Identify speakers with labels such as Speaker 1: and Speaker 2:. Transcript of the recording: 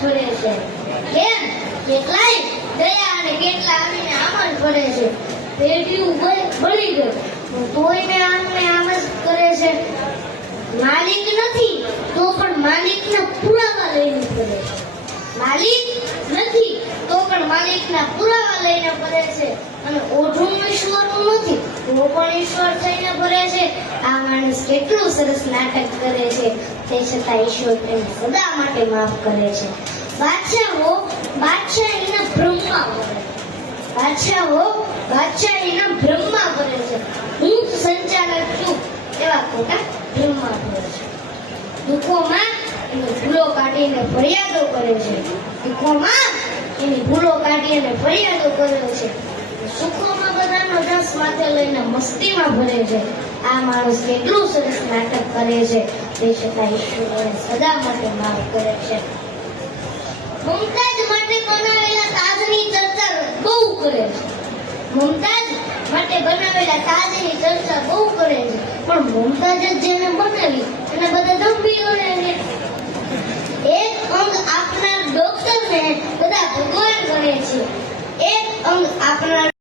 Speaker 1: ફરે છે આમ જ ને આમ જ કરે છે માલિક નથી, તો પણ માલિકના પુરાવા લઈને ફરે છે. માલિક નથી તો પણ માલિકના પુરાવા લઈને ફરે છે અને ઓઢું ઈશ્વરનું નથી ઈશ્વર થઈને ભરે છે. આ માણસ કેટલું સરસ નાટક કરે છે. તે છતાં ઈશ્વર તેને સદા માટે માફ કરે છે. બાદશાહો, બાદશાહીના ભ્રમમાં ભરે. બાદશાહો, બાદશાહીના ભ્રમમાં ભરે છે. હું સંચાલક છું. એવા ખોટા ભ્રમમાં કરે છે. દુઃખોમાં એની ભૂલો કાઢીને ફરિયાદો કરે છે. દુઃખોમાં એની ભૂલો કાઢીને ફરિયાદો કરે છે. સુખોમાં બધાનો રસ લઈને મસ્તીમાં ભરે છે. આ માણસ કેટલું સરસ નાટક કરે છે. તે છતાં ઈશ્વર સદા માટે માફ કરે છે. મુમતાજ માટે બનાવેલા તાજની ચર્ચા બહુ કરે છે. મુમતાજ માટે બનાવેલા તાજની ચર્ચા બહુ કરે છે. પણ મુમતાજ જ જેને બનાવી એને બધા છે એક અંગ આપનાર ડોક્ટરને બધા ભગવાન ગણે છે. એક અંગ આપનાર